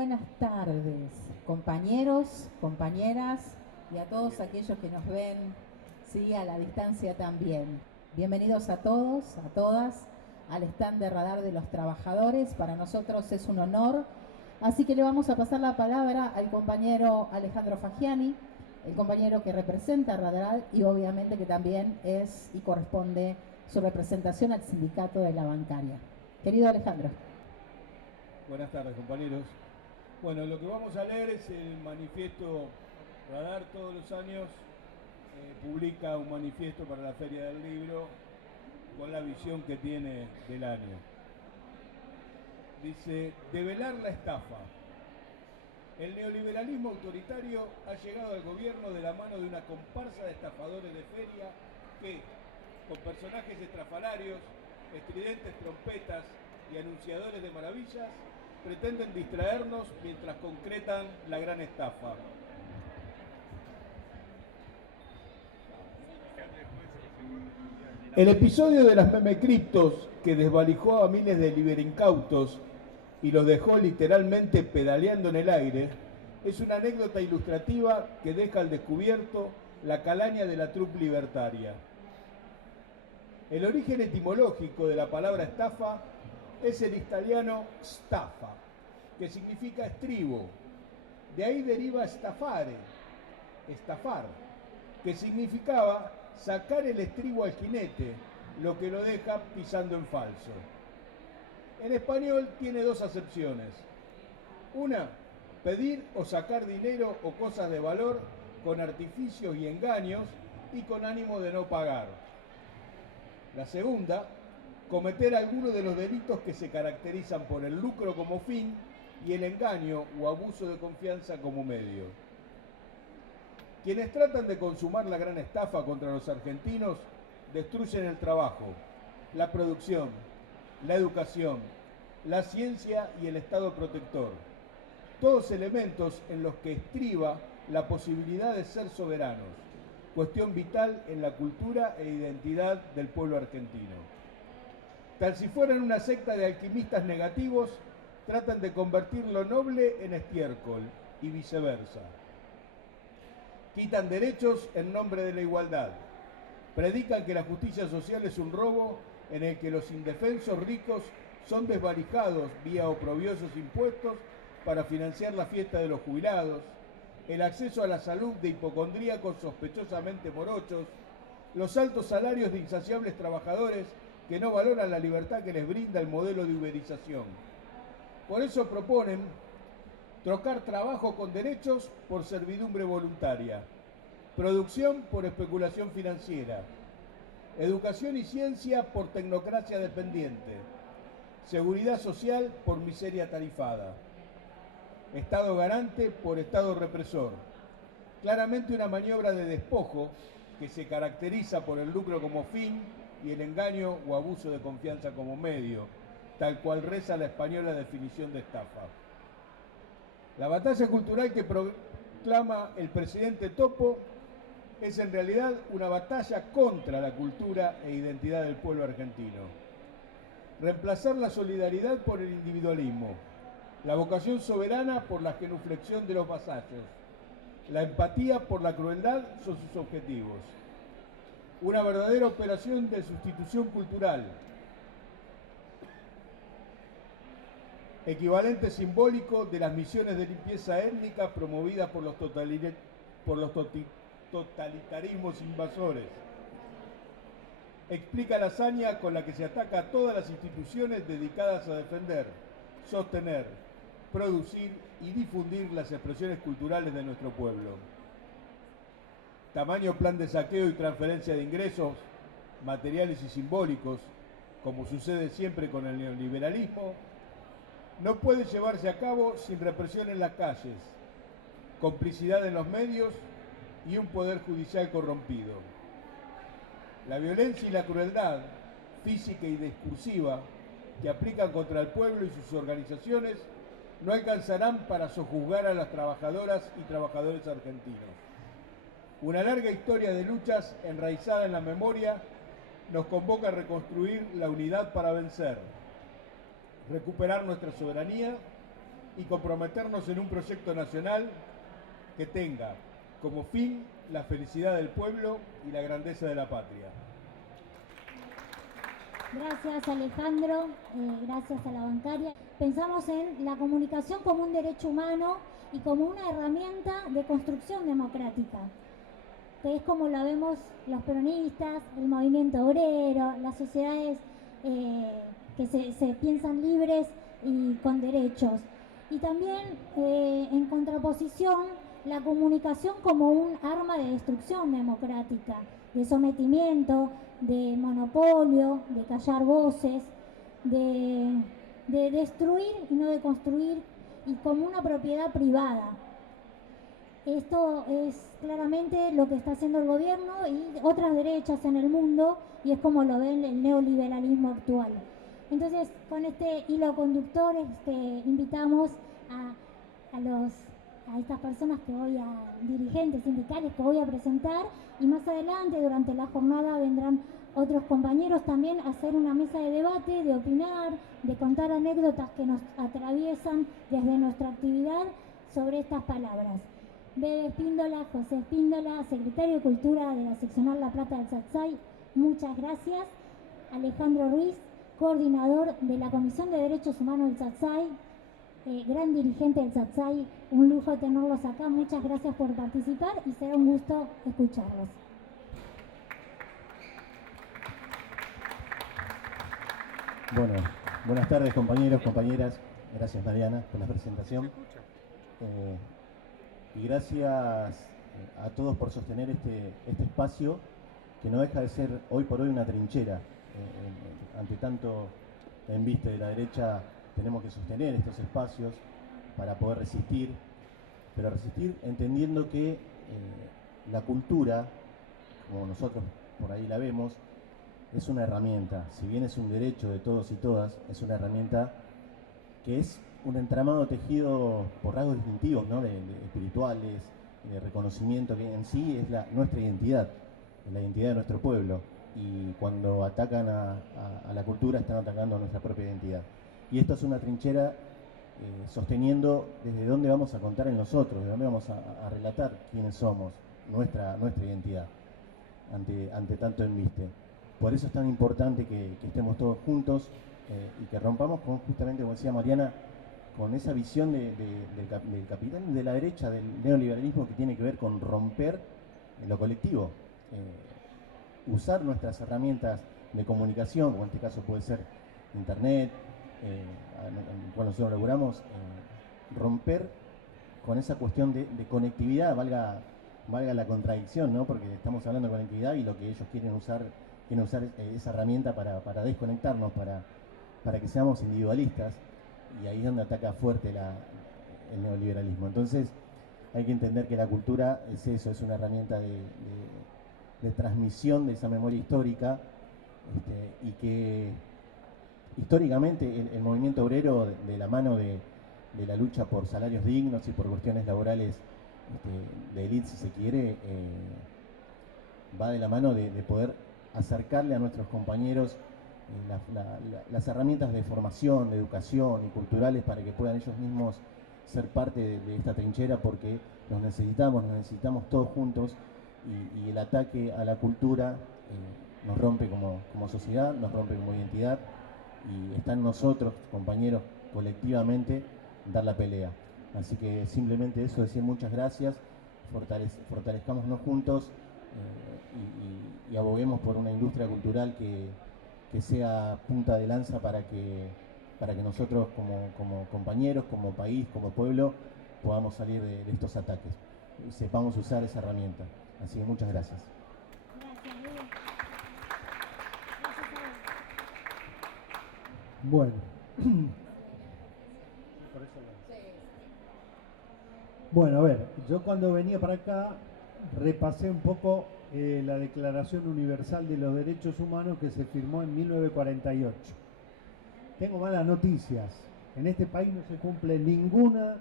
buenas tardes, compañeros, compañeras y a todos aquellos que nos ven, sí, a la distancia también. Bienvenidos a todos, a todas, al stand de Radar de los Trabajadores. Para nosotros es un honor, así que le vamos a pasar la palabra al compañero Alejandro Fagiani, el compañero que representa a Radar y obviamente que también es y corresponde su representación al sindicato de la bancaria. Querido Alejandro. Buenas tardes, compañeros. Bueno, lo que vamos a leer es el manifiesto Radar. Todos los años publica un manifiesto para la Feria del Libro con la visión que tiene del año. Dice: develar la estafa. El neoliberalismo autoritario ha llegado al gobierno de la mano de una comparsa de estafadores de feria que, con personajes estrafalarios, estridentes trompetas y anunciadores de maravillas, pretenden distraernos mientras concretan la gran estafa. El episodio de las memecriptos que desvalijó a miles de liberincautos y los dejó literalmente pedaleando en el aire es una anécdota ilustrativa que deja al descubierto la calaña de la troupe libertaria. El origen etimológico de la palabra estafa es el italiano staffa, que significa estribo. De ahí deriva stafare, estafar, que significaba sacar el estribo al jinete, lo que lo deja pisando en falso. En español tiene dos acepciones. Una, pedir o sacar dinero o cosas de valor con artificios y engaños y con ánimo de no pagar. La segunda, cometer alguno de los delitos que se caracterizan por el lucro como fin y el engaño o abuso de confianza como medio. Quienes tratan de consumar la gran estafa contra los argentinos destruyen el trabajo, la producción, la educación, la ciencia y el Estado protector. Todos elementos en los que estriba la posibilidad de ser soberanos, cuestión vital en la cultura e identidad del pueblo argentino. Tal si fueran una secta de alquimistas negativos, tratan de convertir lo noble en estiércol y viceversa. Quitan derechos en nombre de la igualdad. Predican que la justicia social es un robo en el que los indefensos ricos son desvalijados vía oprobiosos impuestos para financiar la fiesta de los jubilados, el acceso a la salud de hipocondríacos sospechosamente morochos, los altos salarios de insaciables trabajadores que no valoran la libertad que les brinda el modelo de uberización. Por eso proponen trocar trabajo con derechos por servidumbre voluntaria, producción por especulación financiera, educación y ciencia por tecnocracia dependiente, seguridad social por miseria tarifada, Estado garante por Estado represor. Claramente una maniobra de despojo que se caracteriza por el lucro como fin y el engaño o abuso de confianza como medio, tal cual reza la española definición de estafa. La batalla cultural que proclama el presidente Topo es en realidad una batalla contra la cultura e identidad del pueblo argentino. Reemplazar la solidaridad por el individualismo, la vocación soberana por la genuflexión de los vasallos, la empatía por la crueldad son sus objetivos. Una verdadera operación de sustitución cultural, equivalente simbólico de las misiones de limpieza étnica promovidas por los totalitarismos invasores. Explica la hazaña con la que se ataca a todas las instituciones dedicadas a defender, sostener, producir y difundir las expresiones culturales de nuestro pueblo. Tamaño plan de saqueo y transferencia de ingresos, materiales y simbólicos, como sucede siempre con el neoliberalismo, no puede llevarse a cabo sin represión en las calles, complicidad en los medios y un poder judicial corrompido. La violencia y la crueldad, física y discursiva, que aplican contra el pueblo y sus organizaciones, no alcanzarán para sojuzgar a las trabajadoras y trabajadores argentinos. Una larga historia de luchas enraizada en la memoria nos convoca a reconstruir la unidad para vencer, recuperar nuestra soberanía y comprometernos en un proyecto nacional que tenga como fin la felicidad del pueblo y la grandeza de la patria. Gracias, Alejandro, gracias a la bancaria. Pensamos en la comunicación como un derecho humano y como una herramienta de construcción democrática, que es como lo vemos los peronistas, el movimiento obrero, las sociedades que se piensan libres y con derechos. Y también en contraposición, la comunicación como un arma de destrucción democrática, de sometimiento, de monopolio, de callar voces, de destruir y no de construir, y como una propiedad privada. Esto es claramente lo que está haciendo el gobierno y otras derechas en el mundo, y es como lo ve el neoliberalismo actual. Entonces, con este hilo conductor invitamos a estas personas dirigentes sindicales que voy a presentar, y más adelante durante la jornada vendrán otros compañeros también a hacer una mesa de debate, de opinar, de contar anécdotas que nos atraviesan desde nuestra actividad sobre estas palabras. Bebe Espíndola, José Espíndola, secretario de Cultura de la Seccional La Plata del Satsai, muchas gracias. Alejandro Ruiz, coordinador de la Comisión de Derechos Humanos del Satsai, gran dirigente del Satsai, un lujo tenerlos acá, muchas gracias por participar y será un gusto escucharlos. Bueno, buenas tardes compañeros, compañeras, gracias Mariana por la presentación. Y gracias a todos por sostener este espacio que no deja de ser hoy por hoy una trinchera. Ante tanto embiste de la derecha, tenemos que sostener estos espacios para poder resistir, pero resistir entendiendo que la cultura, como nosotros por ahí la vemos, es una herramienta. Si bien es un derecho de todos y todas, es una herramienta que es un entramado tejido por rasgos distintivos, ¿no? de espirituales, de reconocimiento, que en sí es nuestra identidad, la identidad de nuestro pueblo. Y cuando atacan a la cultura, están atacando a nuestra propia identidad. Y esto es una trinchera sosteniendo desde dónde vamos a contar en nosotros, de dónde vamos a relatar quiénes somos, nuestra identidad, ante tanto embiste. Por eso es tan importante que estemos todos juntos y que rompamos con, justamente, como decía Mariana, con esa visión del capital de la derecha, del neoliberalismo, que tiene que ver con romper lo colectivo. Usar nuestras herramientas de comunicación, como en este caso puede ser internet, en el cual nosotros laburamos, romper con esa cuestión de conectividad, valga la contradicción, ¿no? Porque estamos hablando de conectividad y lo que ellos quieren usar esa herramienta para desconectarnos, para que seamos individualistas, y ahí es donde ataca fuerte el neoliberalismo. Entonces hay que entender que la cultura es eso, es una herramienta de transmisión de esa memoria histórica, y que históricamente el movimiento obrero, de la mano de la lucha por salarios dignos y por cuestiones laborales de élite, si se quiere, va de la mano de poder acercarle a nuestros compañeros las herramientas de formación, de educación y culturales, para que puedan ellos mismos ser parte de esta trinchera, porque nos necesitamos todos juntos, y el ataque a la cultura nos rompe como sociedad, nos rompe como identidad, y está en nosotros, compañeros, colectivamente, dar la pelea. Así que simplemente eso, decir muchas gracias, fortalezcámonos juntos y aboguemos por una industria cultural que sea punta de lanza para que nosotros como compañeros, como país, como pueblo, podamos salir de estos ataques. Sepamos usar esa herramienta. Así que muchas gracias. Bueno. Bueno, a ver, yo cuando venía para acá repasé un poco la Declaración Universal de los Derechos Humanos, que se firmó en 1948. Tengo malas noticias. En este país no se cumple ninguna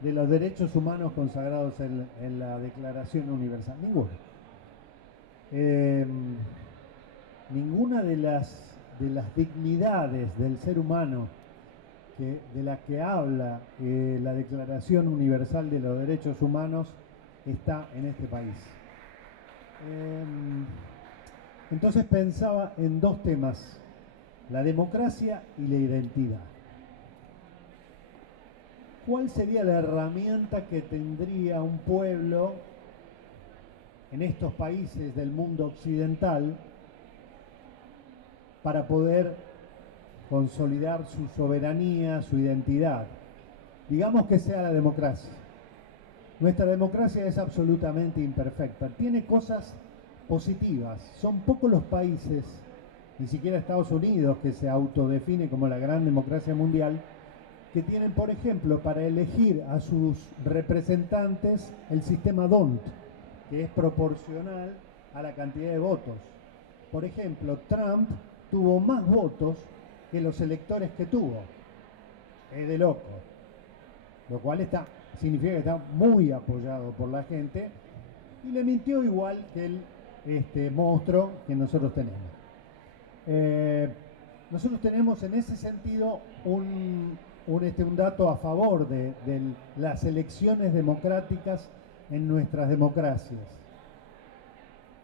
de los derechos humanos consagrados en la Declaración Universal. Ninguna. Ninguna de las dignidades del ser humano de la que habla la Declaración Universal de los Derechos Humanos está en este país. Entonces pensaba en dos temas, la democracia y la identidad. ¿Cuál sería la herramienta que tendría un pueblo en estos países del mundo occidental para poder consolidar su soberanía, su identidad? Digamos que sea la democracia. Nuestra democracia es absolutamente imperfecta, tiene cosas positivas. Son pocos los países, ni siquiera Estados Unidos, que se autodefine como la gran democracia mundial, que tienen, por ejemplo, para elegir a sus representantes el sistema DONT, que es proporcional a la cantidad de votos. Por ejemplo, Trump tuvo más votos que los electores que tuvo. Es de loco. Lo cual significa que está muy apoyado por la gente y le mintió igual que el monstruo que nosotros tenemos. Nosotros tenemos en ese sentido un dato a favor de las elecciones democráticas en nuestras democracias.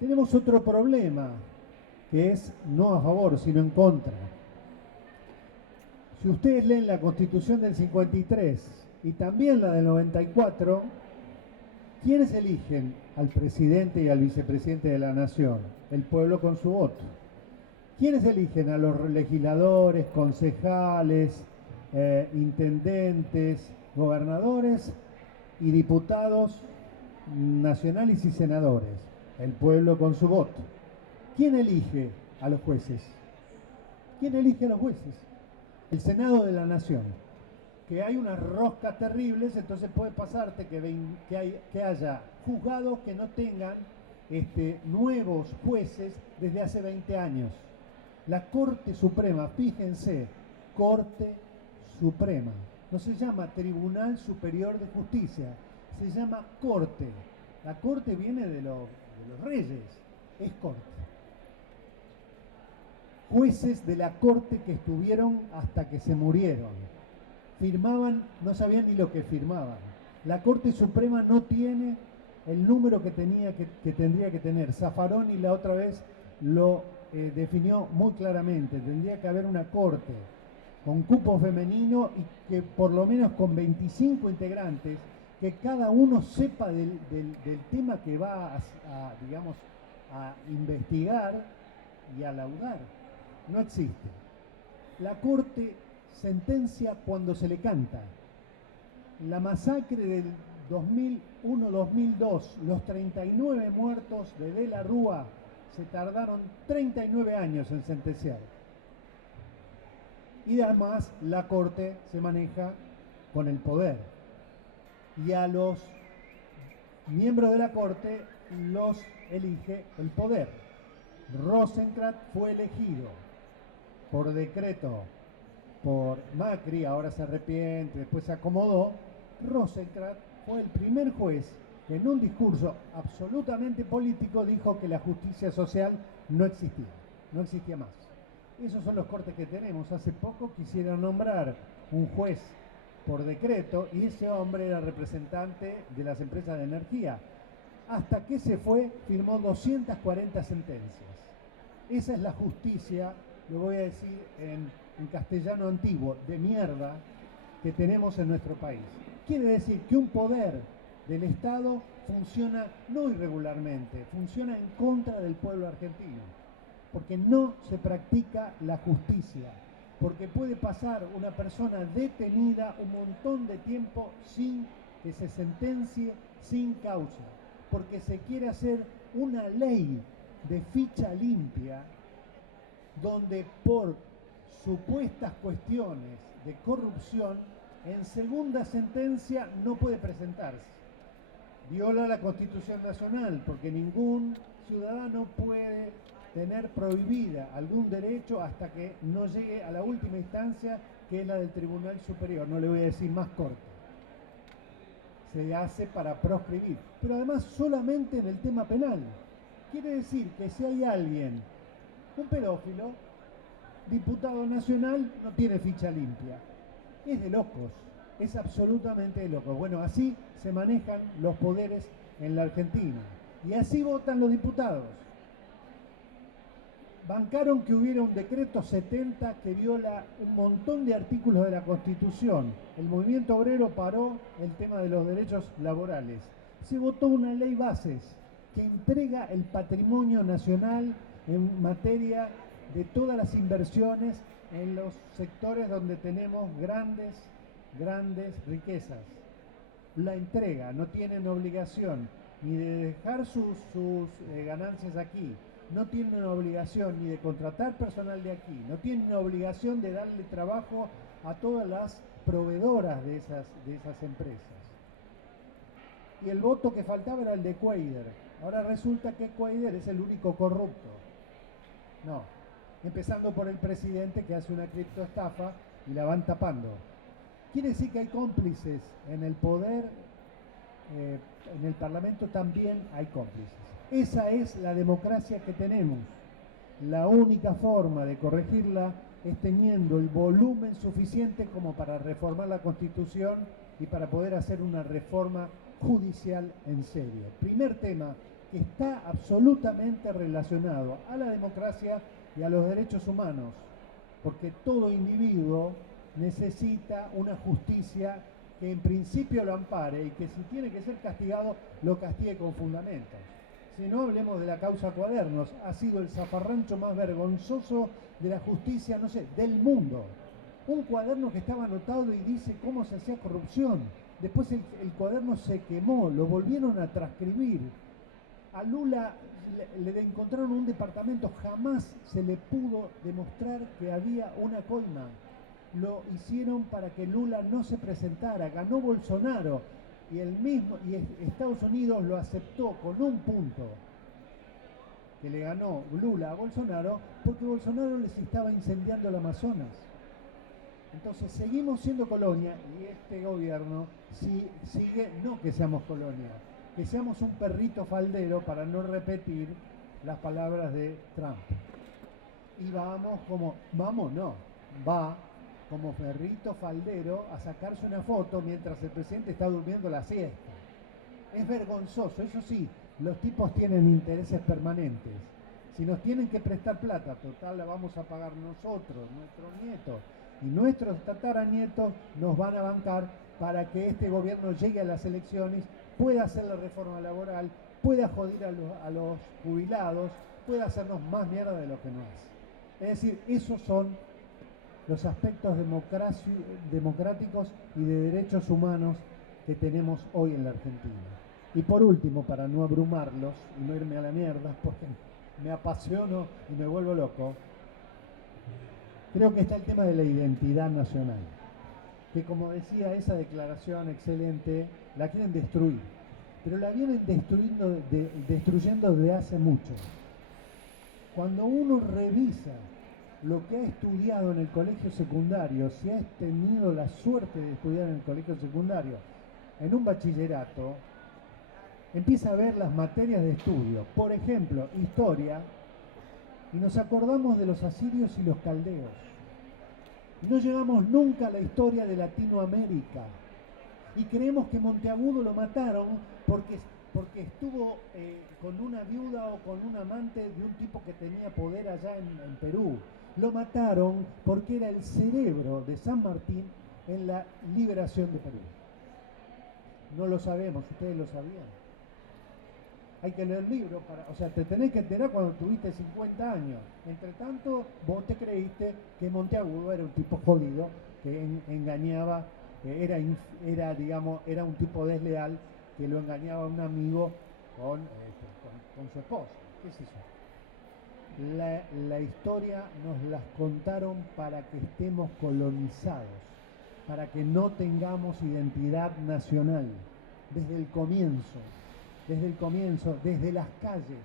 Tenemos otro problema, que es no a favor, sino en contra. Si ustedes leen la Constitución del 53 y también la del 94, ¿quiénes eligen al presidente y al vicepresidente de la nación? El pueblo con su voto. ¿Quiénes eligen a los legisladores, concejales, intendentes, gobernadores y diputados nacionales y senadores? El pueblo con su voto. ¿Quién elige a los jueces? ¿Quién elige a los jueces? El Senado de la Nación. Que hay unas roscas terribles, entonces puede pasarte que haya juzgados que no tengan nuevos jueces desde hace 20 años. La Corte Suprema, fíjense, Corte Suprema, no se llama Tribunal Superior de Justicia, se llama Corte. La Corte viene de los reyes, es Corte. Jueces de la Corte que estuvieron hasta que se murieron. Firmaban, no sabían ni lo que firmaban. La Corte Suprema no tiene el número que tendría que tener. Zaffaroni la otra vez lo definió muy claramente. Tendría que haber una corte con cupo femenino y que por lo menos con 25 integrantes, que cada uno sepa del tema que va a investigar y a laudar. No existe. La corte sentencia cuando se le canta. La masacre del 2001-2002, los 39 muertos de la Rúa, se tardaron 39 años en sentenciar. Y además la Corte se maneja con el poder. Y a los miembros de la Corte los elige el poder. Rosenkrantz fue elegido por decreto por Macri, ahora se arrepiente, después se acomodó. Rosenkrantz fue el primer juez que en un discurso absolutamente político dijo que la justicia social no existía más. Esos son los cortes que tenemos. Hace poco quisieron nombrar un juez por decreto y ese hombre era representante de las empresas de energía. Hasta que se fue, firmó 240 sentencias. Esa es la justicia, lo voy a decir en castellano antiguo, de mierda, que tenemos en nuestro país. Quiere decir que un poder del Estado funciona no irregularmente, funciona en contra del pueblo argentino, porque no se practica la justicia, porque puede pasar una persona detenida un montón de tiempo sin que se sentencie, sin causa, porque se quiere hacer una ley de ficha limpia donde por supuestas cuestiones de corrupción en segunda sentencia no puede presentarse. Viola la Constitución Nacional porque ningún ciudadano puede tener prohibida algún derecho hasta que no llegue a la última instancia, que es la del Tribunal Superior. No le voy a decir más corte. Se hace para proscribir, pero además solamente en el tema penal. Quiere decir que si hay alguien, un pedófilo, diputado nacional, no tiene ficha limpia. Es de locos, es absolutamente de locos. Bueno, así se manejan los poderes en la Argentina y así votan los diputados. Bancaron que hubiera un decreto 70 que viola un montón de artículos de la Constitución. El movimiento obrero paró el tema de los derechos laborales. Se votó una ley bases que entrega el patrimonio nacional en materia de todas las inversiones en los sectores donde tenemos grandes riquezas. La entrega, no tienen obligación ni de dejar sus ganancias aquí, no tienen obligación ni de contratar personal de aquí, no tienen obligación de darle trabajo a todas las proveedoras de esas empresas. Y el voto que faltaba era el de Cuadra. Ahora resulta que Cuadra es el único corrupto. No, empezando por el presidente que hace una criptoestafa y la van tapando. Quiere decir que hay cómplices en el poder, en el Parlamento también hay cómplices. Esa es la democracia que tenemos. La única forma de corregirla es teniendo el volumen suficiente como para reformar la Constitución y para poder hacer una reforma judicial en serio. Primer tema que está absolutamente relacionado a la democracia y a los derechos humanos, porque todo individuo necesita una justicia que en principio lo ampare y que si tiene que ser castigado, lo castigue con fundamentos. Si no, hablemos de la causa Cuadernos. Ha sido el zafarrancho más vergonzoso de la justicia, no sé, del mundo. Un cuaderno que estaba anotado y dice cómo se hacía corrupción. Después el cuaderno se quemó, lo volvieron a transcribir. A Lula le encontraron un departamento, jamás se le pudo demostrar que había una coima. Lo hicieron para que Lula no se presentara, ganó Bolsonaro y Estados Unidos lo aceptó con un punto que le ganó Lula a Bolsonaro porque Bolsonaro les estaba incendiando el Amazonas. Entonces seguimos siendo colonia y este gobierno sigue, no que seamos colonia, que seamos un perrito faldero para no repetir las palabras de Trump. Y va como perrito faldero a sacarse una foto mientras el presidente está durmiendo la siesta. Es vergonzoso, eso sí, los tipos tienen intereses permanentes. Si nos tienen que prestar plata, total la vamos a pagar nosotros, nuestros nietos. Y nuestros tataranietos nos van a bancar para que este gobierno llegue a las elecciones, pueda hacer la reforma laboral, pueda joder a los jubilados, pueda hacernos más mierda de lo que no hace. Es decir, esos son los aspectos democráticos y de derechos humanos que tenemos hoy en la Argentina. Y por último, para no abrumarlos y no irme a la mierda, porque me apasiono y me vuelvo loco, creo que está el tema de la identidad nacional, que como decía esa declaración excelente, la quieren destruir, pero la vienen destruyendo desde hace mucho. Cuando uno revisa lo que ha estudiado en el colegio secundario, si has tenido la suerte de estudiar en el colegio secundario, en un bachillerato, empieza a ver las materias de estudio, por ejemplo, historia, y nos acordamos de los asirios y los caldeos. No llegamos nunca a la historia de Latinoamérica y creemos que Monteagudo lo mataron porque estuvo con una viuda o con un amante de un tipo que tenía poder allá en Perú. Lo mataron porque era el cerebro de San Martín en la liberación de Perú. No lo sabemos, ustedes lo sabían. Hay que leer libros te tenés que enterar cuando tuviste 50 años. Entre tanto, vos te creíste que Monteagudo era un tipo jodido, que engañaba, era un tipo desleal, que lo engañaba a un amigo con su esposa. ¿Qué es eso? La historia nos las contaron para que estemos colonizados, para que no tengamos identidad nacional desde el comienzo, desde las calles.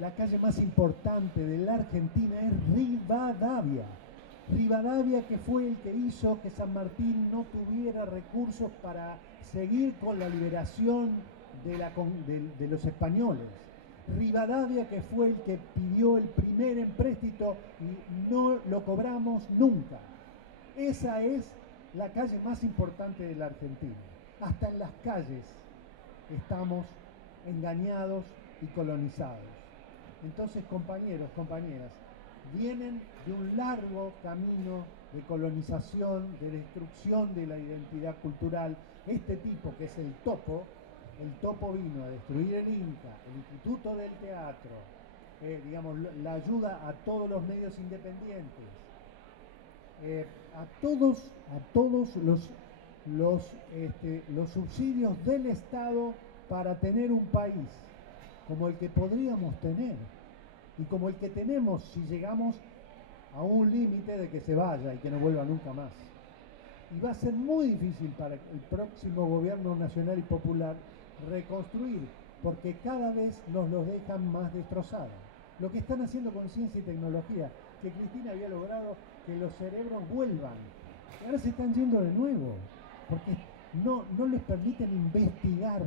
La calle más importante de la Argentina es Rivadavia. Rivadavia, que fue el que hizo que San Martín no tuviera recursos para seguir con la liberación de los españoles. Rivadavia, que fue el que pidió el primer empréstito y no lo cobramos nunca. Esa es la calle más importante de la Argentina. Hasta en las calles estamos engañados y colonizados. Entonces, compañeros, compañeras, vienen de un largo camino de colonización, de destrucción de la identidad cultural. Este tipo, que es el Topo vino a destruir el Inca, el Instituto del Teatro, digamos, la ayuda a todos los medios independientes, a todos los subsidios del Estado para tener un país como el que podríamos tener y como el que tenemos si llegamos a un límite de que se vaya y que no vuelva nunca más. Y va a ser muy difícil para el próximo gobierno nacional y popular reconstruir, porque cada vez nos los dejan más destrozados. Lo que están haciendo con ciencia y tecnología, que Cristina había logrado que los cerebros vuelvan, y ahora se están yendo de nuevo, porque no les permiten investigar.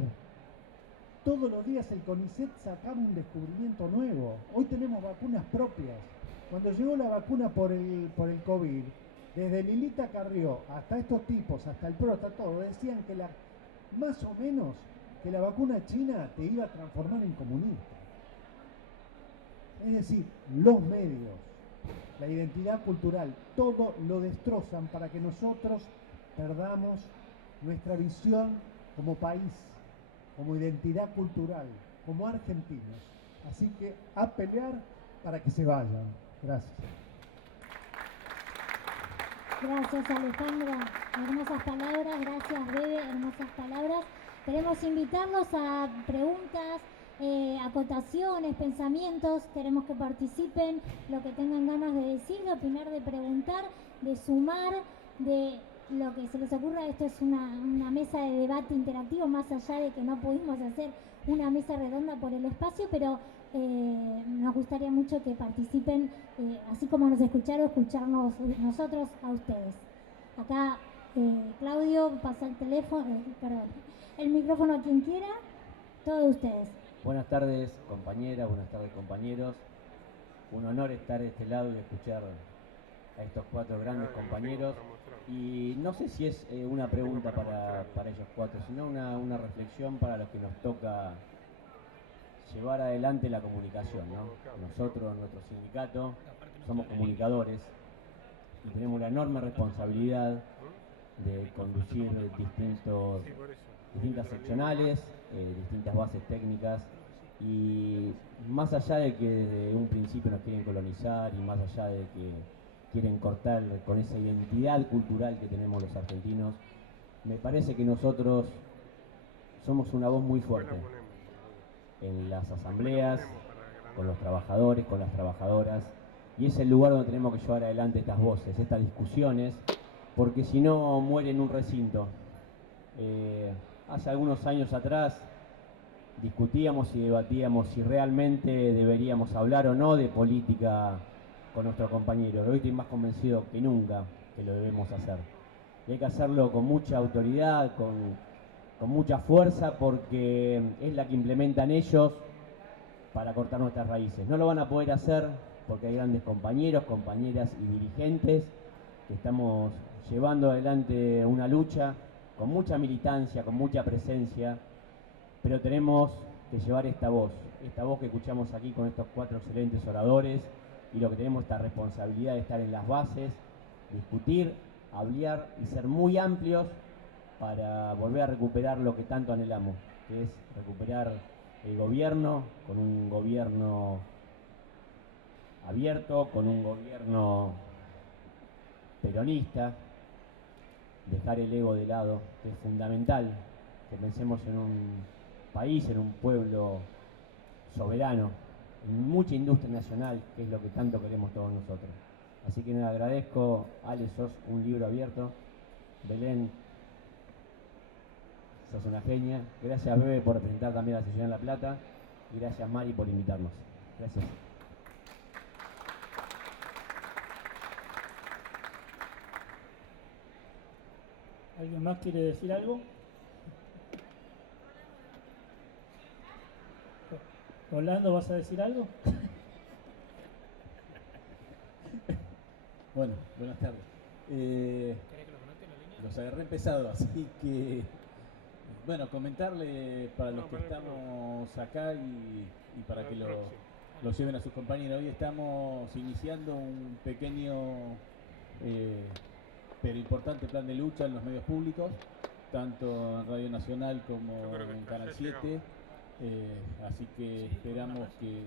Todos los días el CONICET sacaba un descubrimiento nuevo. Hoy tenemos vacunas propias. Cuando llegó la vacuna por el COVID, desde Lilita Carrió hasta estos tipos, hasta el PRO, hasta todo, decían que más o menos que la vacuna china te iba a transformar en comunista. Es decir, los medios, la identidad cultural, todo lo destrozan para que nosotros perdamos nuestra visión como país, como identidad cultural, como argentinos. Así que a pelear para que se vayan. Gracias. Gracias, Alejandra. Hermosas palabras. Gracias, Bebe. Hermosas palabras. Queremos invitarlos a preguntas, acotaciones, pensamientos. Queremos que participen, lo que tengan ganas de decir, de opinar, de preguntar, de sumar, de lo que se les ocurra. Esto es una mesa de debate interactivo, más allá de que no pudimos hacer una mesa redonda por el espacio, pero nos gustaría mucho que participen, así como nos escucharon, escucharnos nosotros a ustedes. Acá Claudio pasa el teléfono, el micrófono a quien quiera, todos ustedes. Buenas tardes, compañeras, buenas tardes, compañeros. Un honor estar de este lado y escuchar a estos cuatro grandes compañeros. Y no sé si es una pregunta para ellos cuatro, sino una reflexión para los que nos toca llevar adelante la comunicación, ¿no? Nosotros, nuestro sindicato, somos comunicadores y tenemos la enorme responsabilidad de conducir distintas seccionales, distintas bases técnicas, y más allá de que desde un principio nos quieren colonizar y más allá de que quieren cortar con esa identidad cultural que tenemos los argentinos, me parece que nosotros somos una voz muy fuerte en las asambleas, con los trabajadores, con las trabajadoras, y es el lugar donde tenemos que llevar adelante estas voces, estas discusiones, porque si no muere en un recinto. Hace algunos años atrás discutíamos y debatíamos si realmente deberíamos hablar o no de política con nuestros compañeros. Hoy estoy más convencido que nunca que lo debemos hacer. Y hay que hacerlo con mucha autoridad, con mucha fuerza, porque es la que implementan ellos para cortar nuestras raíces. No lo van a poder hacer porque hay grandes compañeros, compañeras y dirigentes que estamos llevando adelante una lucha con mucha militancia, con mucha presencia, pero tenemos que llevar esta voz que escuchamos aquí con estos cuatro excelentes oradores, y lo que tenemos esta responsabilidad de estar en las bases, discutir, hablar y ser muy amplios para volver a recuperar lo que tanto anhelamos, que es recuperar el gobierno, con un gobierno abierto, con un gobierno peronista, dejar el ego de lado, que es fundamental, que pensemos en un país, en un pueblo soberano, en mucha industria nacional, que es lo que tanto queremos todos nosotros. Así que les agradezco. Ale, sos un libro abierto. Belén, sos una genia. Gracias, Bebe, por representar también a la Ciudad de La Plata, y gracias, Mari, por invitarnos. Gracias. ¿Alguien más quiere decir algo? Rolando, ¿vas a decir algo? Bueno, buenas tardes. ¿Querés que lo conecte en la línea? los agarré empezado, así que, bueno, comentarle para los que estamos acá y para que lo lleven a sus compañeros. Hoy estamos iniciando un pequeño pero importante plan de lucha en los medios públicos, tanto en Radio Nacional como en Canal 7, así que esperamos que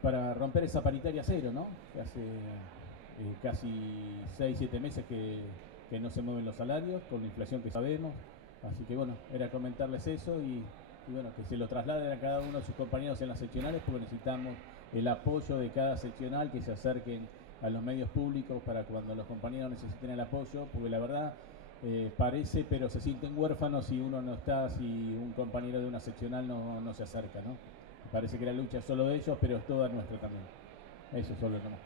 para romper esa paritaria cero, ¿no? Que hace casi 6-7 meses que no se mueven los salarios, con la inflación que sabemos. Así que bueno, era comentarles eso y bueno, que se lo trasladen a cada uno de sus compañeros en las seccionales, porque necesitamos el apoyo de cada seccional, que se acerquen a los medios públicos para cuando los compañeros necesiten el apoyo, porque la verdad parece, pero se sienten huérfanos si uno no está, si un compañero de una seccional no se acerca, ¿no? Parece que la lucha es solo de ellos, pero es toda nuestra también. Eso es solo nomás.